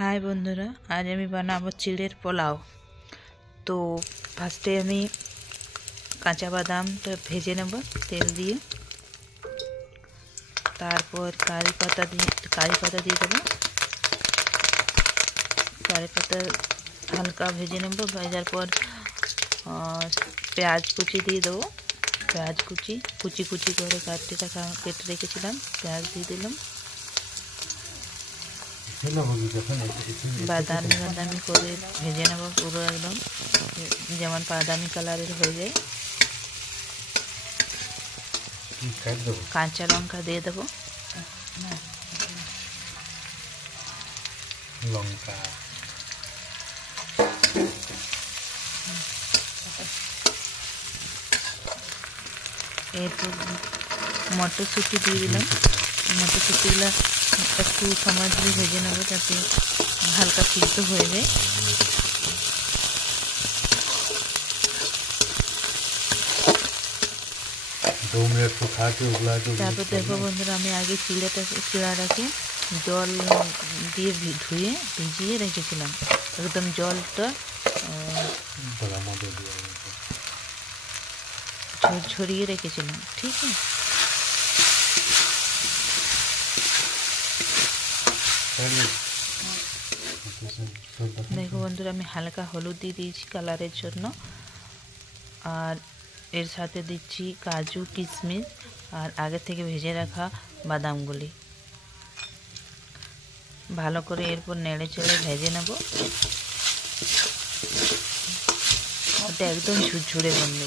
हाय बंधुरा आज আমি বানাবো চিড়ের পোলাও। তো ফার্স্টে আমি কাঁচা বাদামটা ভেজে নেব তেল দিয়ে, তারপর কারি পাতা দিয়ে দেবো। কারি পাতা হালকা ভেজে নেব, ভাজার পর পেঁয়াজ কুচি দিয়ে দেবো। পেঁয়াজ কুচি করে কেটে রেখেছিলাম, পেঁয়াজ দিয়ে দিলাম। বাদামি করে ভেজে নেব পুরো একদম, যেমন বাদামি কালারের হয়ে যায়। কাঁচা লঙ্কা দিয়ে দেবো, লঙ্কা এরপর মটরশুঁটি দিয়ে দিলাম। মটরশুঁটিগুলো একটু সময় ধরে ভেজে নেবো যাতে হালকা সিদ্ধ হয়ে যায়। তারপর দেখো বন্ধুরা, আমি আগে চিড়াটাকে জল দিয়ে ভিজিয়ে রেখেছিলাম। একদম জলটা ছড়িয়ে রেখেছিলাম, ঠিক আছে। দেখো বন্ধুরা, আমি হালকা হলুদ দিয়ে দিয়েছি কালারের জন্য, আর এর সাথে দিচ্ছি কাজু কিশমিশ আর আগে থেকে ভেজে রাখা বাদামগুলি। ভালো করে এরপর নেড়ে চেড়ে ভেজে নেব। ওটা একদম ঝুরঝুরে বন্ধু,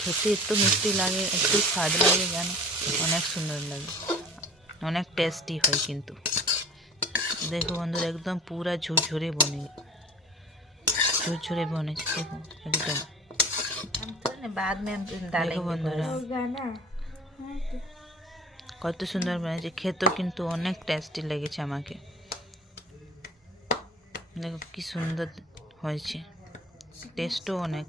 খেতে এত মিষ্টি লাগে, একটু স্বাদ লাগে, যেন অনেক সুন্দর লাগে, অনেক টেস্টি হয় কিন্তু। देखो बंधुरा एकदम पूरा झुरझुरे बनेছে देखो एकदम। बाद में हम डालेंगे। देखो बंधुरा কত সুন্দর বনেছে, খেতেও কিন্তু অনেক টেস্টি লেগেছে আমাকে। দেখো কি সুন্দর হয়েছে, টেস্টও অনেক।